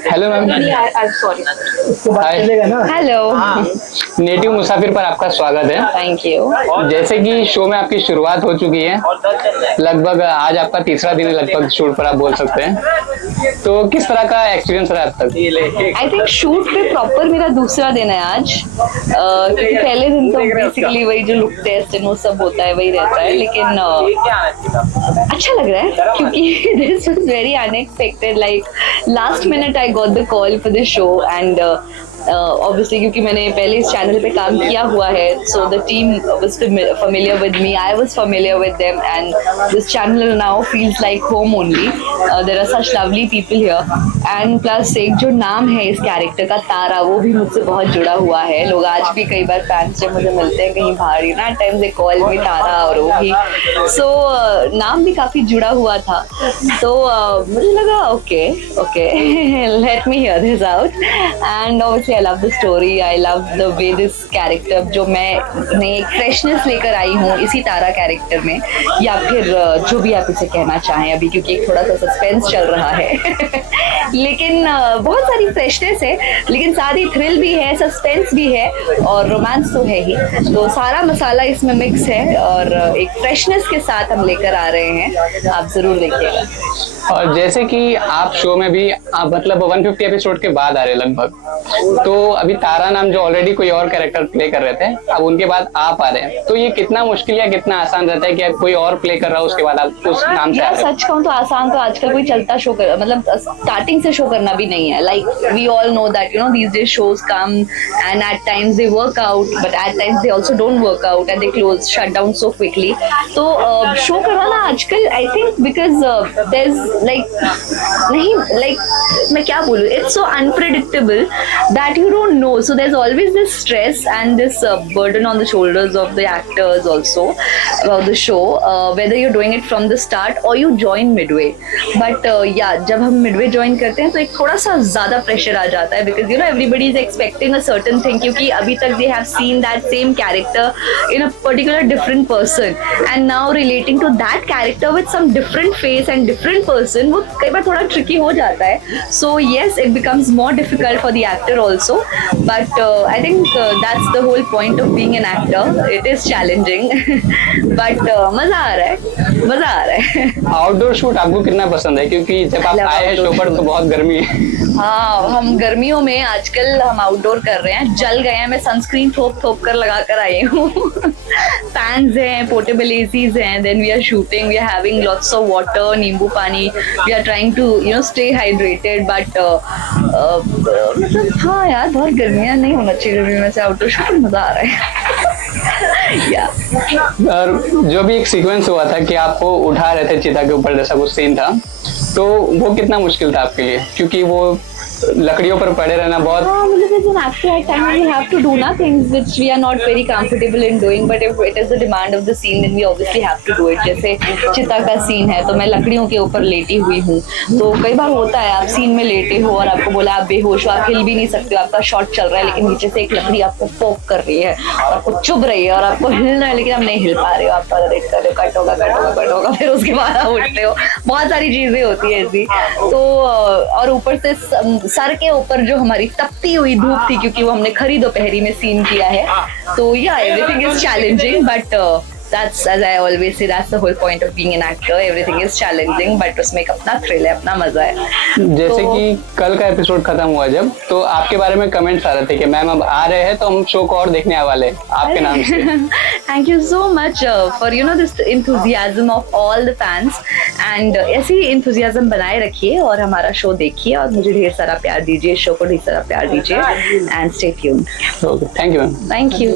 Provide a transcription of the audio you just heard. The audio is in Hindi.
Hello ma'am. सॉरी। हाय। हेलो। नेटिव मुसाफिर पर आपका स्वागत है। Thank you. जैसे कि शो में आपकी शुरुआत हो चुकी है, लगभग आज आपका तीसरा दिन है लगभग शूट पर, आप बोल सकते हैं। तो किस तरह का एक्सपीरियंस रहा अब तक? आई थिंक शूट पे प्रॉपर मेरा दूसरा दिन है आज, क्योंकि पहले दिन तो बेसिकली वही जो लुक टेस्ट एंड वो सब होता है वही रहता है, लेकिन अच्छा लग रहा है क्योंकि this was very unexpected. Like last minute I got the call for the show and obviously क्योंकि मैंने पहले इस चैनल पे काम किया हुआ है, so the team was familiar with me, I was familiar with them, and this channel now feels like home only. There are such lovely people here, and plus एक जो नाम है इस कैरेक्टर का तारा, वो भी मुझसे बहुत जुड़ा हुआ है। लोग आज भी कई बार फैंस जब मुझे मिलते हैं कहीं बाहर ना टाइम से कॉल में तारा, और वो भी सो नाम भी काफी जुड़ा हुआ था। तो मुझे लगा okay let me here this out, and obviously I love the story, I love the way this character, जो मैं एक फ्रेशनेस लेकर आई हूँ इसी तारा कैरेक्टर में, या फिर जो भी आप इसे कहना चाहें अभी, क्योंकि एक थोड़ा सा सस्पेंस चल रहा है लेकिन बहुत सारी फ्रेशनेस है, लेकिन साथ ही थ्रिल भी है, सस्पेंस भी है और रोमांस तो है ही। तो सारा मसाला इसमें मिक्स है और एक फ्रेशनेस के साथ हम लेकर आ रहे हैं, आप जरूर देखिएगा। और जैसे कि आप शो में भी आप मतलब 150 एपिसोड के बाद आ रहे हैं लगभग, तो अभी तारा नाम जो ऑलरेडी कोई और कैरेक्टर प्ले कर रहे थे, अब उनके बाद आप आ रहे हैं, तो ये कितना मुश्किल या कितना आसान रहता है कि आप कोई और प्ले कर रहा हो उसके बाद आप उस नाम से आ रहे हैं? सच कहूँ तो आसान तो आजकल कोई चलता शो कर, मतलब स्टार्टिंग से शो करना भी नहीं है। Like we all know that you know these days shows come and at times they work out, but at times they also don't work out and they close shut down so quickly. तो शो करवाना आजकल I think because there is like नहीं, लाइक मैं क्या बोलूं, it's so unpredictable that you don't know, so there's always this stress and this burden on the shoulders of the actors also about the show, whether you're doing it from the start or you join midway, but yeah, जब हम midway join करते हैं तो एक थोड़ा सा ज्यादा pressure आ जाता है, because you know everybody is expecting a certain thing, क्योंकि अभी तक they have seen that same character in a particular different person and now relating to that character with some different face and different person, वो कई बार थोड़ा tricky हो जाता है। So yes, it becomes more difficult for the actor also, but I think that's the whole point of being an actor. It is challenging but मजा आ रहा है। आउटडोर शूट आपको कितना पसंद है, क्योंकि जब आप आए हैं शो पर तो बहुत गर्मी है। हाँ, हम गर्मियों में आजकल हम आउटडोर कर रहे हैं, जल गए हैं, मैं सनस्क्रीन थोप कर लगा कर आई हूँ फैंस हैं, पोर्टेबल एसीज हैं, then we are shooting, we are having lots of water, नींबू पानी, we are trying to you know stay hydrated, but मतलब हाँ यार बहुत गर्मियाँ नहीं होना चाहिए, गर्मी में से आउटडोर शूट मजा आ रहा है या और जो भी एक सीक्वेंस हुआ था कि आपको उठा रहे थे चिता के ऊपर, जैसा कुछ सीन था, तो वो कितना मुश्किल था आपके लिए, क्योंकि वो लकड़ियों पर पड़े रहना बहुत। मतलब as an actor at times we have to do ना things which we are not very comfortable in doing, but if it is the demand of the scene then we obviously have to do it। जैसे चिता का सीन है तो मैं लकड़ियों के ऊपर लेटी हुई हूँ, तो कई बार होता है आप सीन में लेटे हो और आपको बोला आप बेहोश हो, आप हिल भी नहीं सकते हो, आपका शॉट चल रहा है लेकिन नीचे से एक लकड़ी आपको पोक कर रही है, आपको चुभ रही है और आपको हिलना है लेकिन आप नहीं हिल पा रहे हो, आप वेट कर रहे हो, कट होगा, फिर उसके बाद आप उठते हो, बहुत सारी चीजें होती है ऐसी। तो और ऊपर से सर के ऊपर जो हमारी तपती हुई धूप थी, क्योंकि वो हमने खरी दोपहरी में सीन किया है, तो या everything is challenging, but that's as I always say, that's the whole point of being an actor, everything is challenging but उसमें एक अपना थ्रिल है, अपना मजा है। जैसे कि कल का एपिसोड खत्म हुआ जब, तो आपके बारे में कमेंट्स आ रहे थे कि मैम अब आ रहे हैं तो हम शो को और देखने वाले आपके नाम से। Thank you so much for you know this enthusiasm of all the fans, and ऐसे ही enthusiasm बनाए रखिए और हमारा शो देखिए और मुझे ढेर सारा प्यार दीजिए, शो को ढेर सारा प्यार दीजिए, and stay tuned। Okay, thank you ma'am. Thank you.